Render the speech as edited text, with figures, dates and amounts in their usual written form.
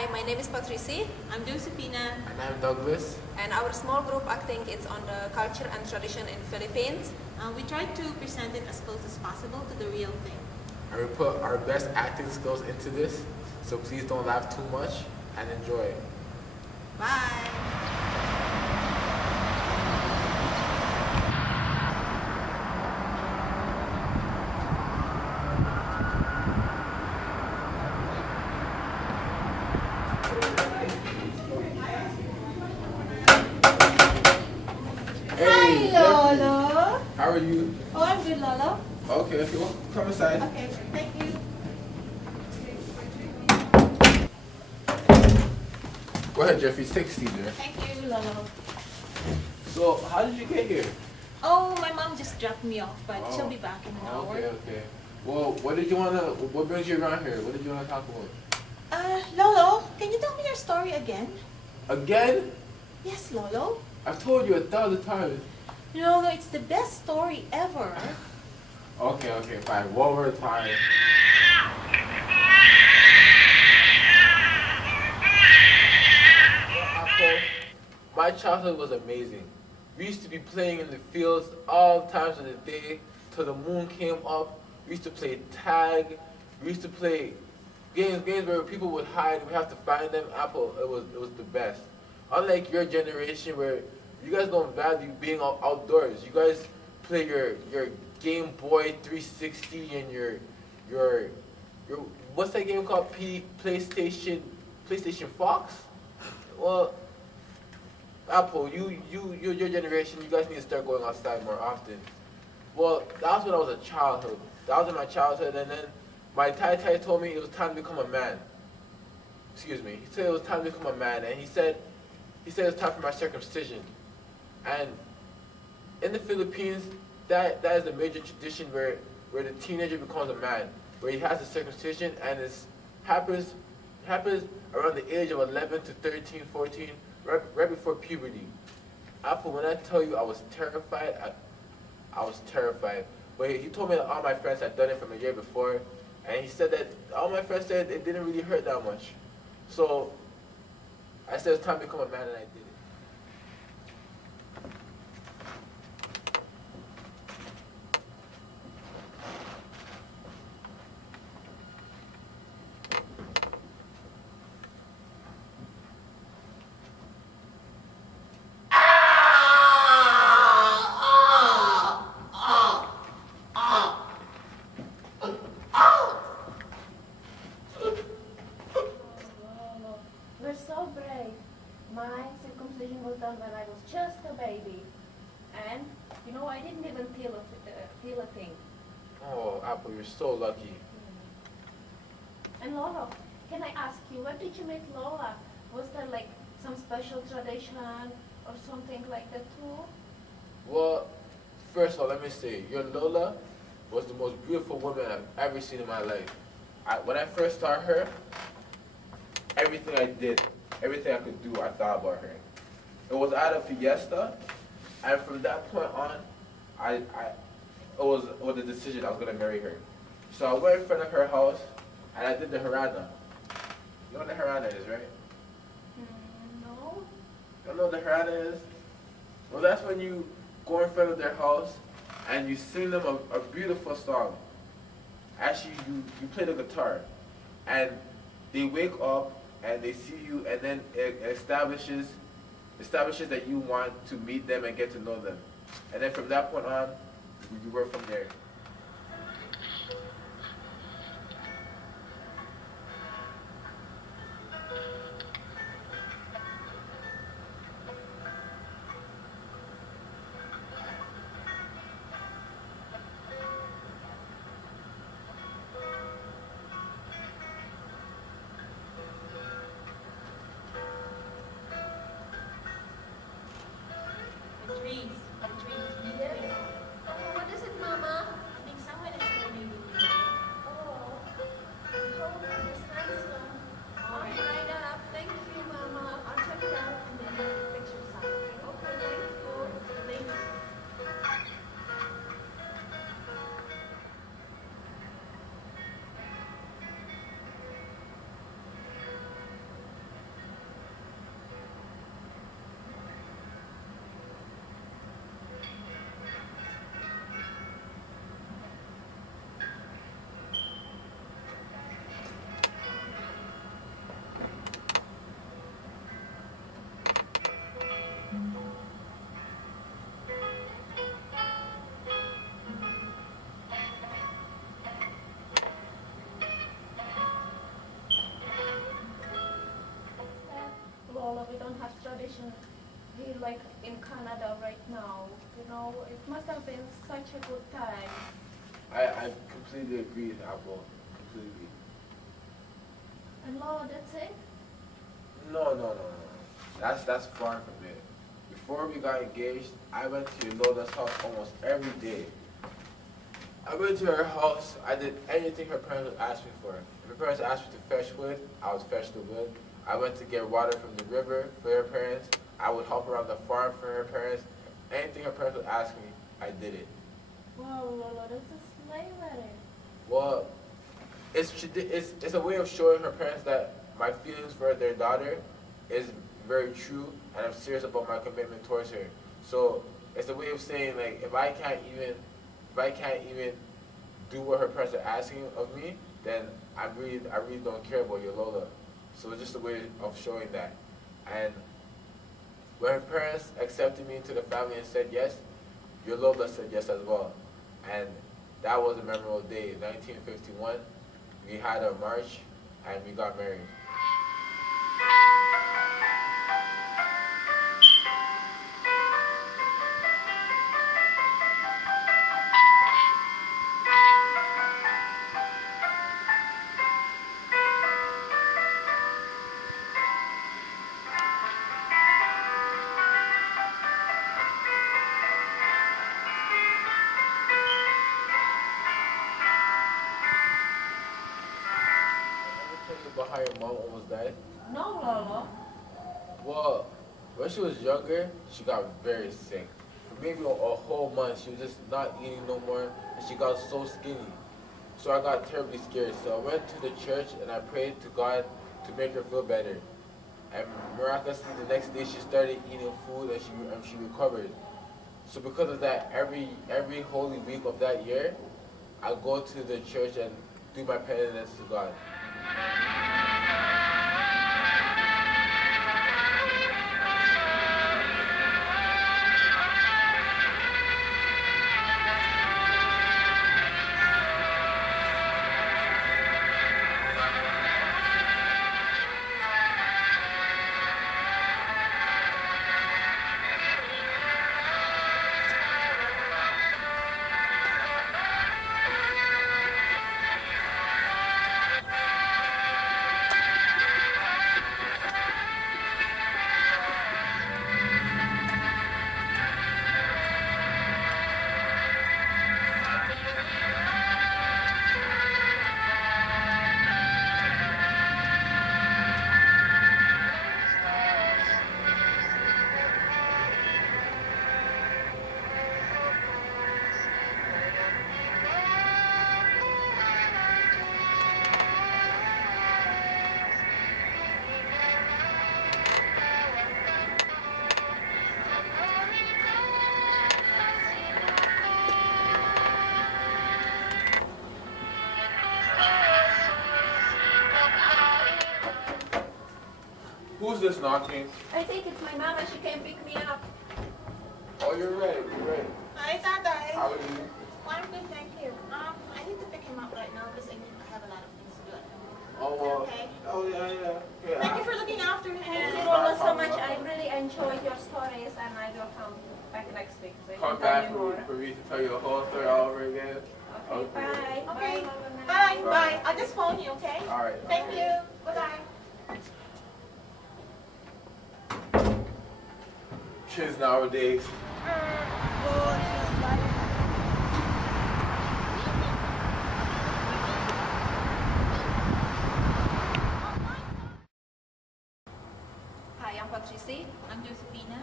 Hi, my name is Patrici. I'm Josephina. And I'm Douglas. And our small group acting is on the culture and tradition in Philippines. We tried to present it as close as possible to the real thing. And we put our best acting skills into this, so please don't laugh too much and enjoy. Bye! Hey, Hi, Lolo. how are you? Oh, I'm good, Lolo. Okay, well, come inside. Okay, thank you. Go ahead, Jeffrey, take a seat there. Thank you, Lolo. So, how did you get here? Oh, my mom just dropped me off, but Oh. she'll be back in an hour. Okay. Well, what brings you around here? What did you wanna talk about? Lolo, can you tell me your story again? Again? Yes, Lolo. I've told you 1,000 times. Lolo, it's the best story ever. Okay, fine. One more time. Well, Apple, my childhood was amazing. We used to be playing in the fields all times of the day till the moon came up. We used to play tag. We used to play games where people would hide and we have to find them. Apple, it was the best. Unlike your generation where you guys don't value being outdoors. You guys play your Game Boy 360 and your what's that game called? PlayStation Fox? Well, Apple, your generation, you guys need to start going outside more often. Well, that was when I was a childhood. That was in my childhood, and then my Tai told me it was time to become a man. Excuse me. He said it was time to become a man, and he said it was time for my circumcision. And in the Philippines, that is a major tradition where the teenager becomes a man, where he has a circumcision, and it happens around the age of 11 to 13, 14, right before puberty. Apple, when I tell you I was terrified, I was terrified. But he told me that all my friends had done it from a year before, and he said that all my friends said it didn't really hurt that much. So I said it's time to become a man, and I did it. Lolo, you're so brave. My circumcision was done when I was just a baby. And, I didn't even feel a thing. Oh, Apple, you're so lucky. And Lolo, can I ask you, where did you meet Lola? Was there like some special tradition or something like that too? Well, first of all, let me say, your Lola was the most beautiful woman I've ever seen in my life. When I first saw her, everything I did, everything I could do, I thought about her. It was at a fiesta, and from that point on, it was a decision I was gonna marry her. So I went in front of her house, and I did the harana. You know what the harana is, right? No. You don't know what the harana is? Well, that's when you go in front of their house and you sing them a beautiful song. Actually, you play the guitar, and they wake up and they see you, and then it establishes that you want to meet them and get to know them. And then from that point on, you work from there. The trees. Oh, what is it, Mama? I think someone is going to be with you. Oh, I hope it's nice one. All right. Alright, thank you, Mama. I'll check it out and then take pictures of it. Okay, thank you. Thank you. we don't have tradition here like in Canada right now. You know, it must have been such a good time. I completely agree, Apple. Completely. And Lolo, that's it? No. That's far from it. Before we got engaged, I went to Lola's house almost every day. I went to her house. I did anything her parents would ask me for. If her parents asked me to fetch wood, I would fetch the wood. I went to get water from the river for her parents. I would help around the farm for her parents. Anything her parents would ask me, I did it. Wow, Lolo, that's a slave wedding. Well, it's a way of showing her parents that my feelings for their daughter is very true, and I'm serious about my commitment towards her. So it's a way of saying, like, if I can't even do what her parents are asking of me, then I really don't care about your Lola. So it's just a way of showing that. And when her parents accepted me into the family and said yes, your Lola said yes as well. And that was a memorable day. 1951, we had a march and we got married. Tell you about how your mom almost died? No, Lolo. Well, when she was younger, she got very sick. For maybe a whole month, she was just not eating no more, and she got so skinny. So I got terribly scared. So I went to the church and I prayed to God to make her feel better. And miraculously, the next day she started eating food and she recovered. So because of that, every Holy Week of that year, I go to the church and do my penitence to God. Who's this knocking? I think it's my mama. She came pick me up. Oh, you're right. Hi, Tatay. How are you? Well, I'm good, thank you. I need to pick him up right now because I have a lot of things to do. Oh, well. Okay. Oh, yeah. Thank you for looking after him. Thank you, Lolo, so much. I really enjoyed your stories, and I will come back next week so I Come can tell back you more. for me to tell you the whole story all over again. Okay, bye. Okay. Bye, Lolo. Bye, bye. I'll just phone you, okay? All right. Thank you. Bye-bye. Kids nowadays. Hi, I'm Patricia. I'm Josephina.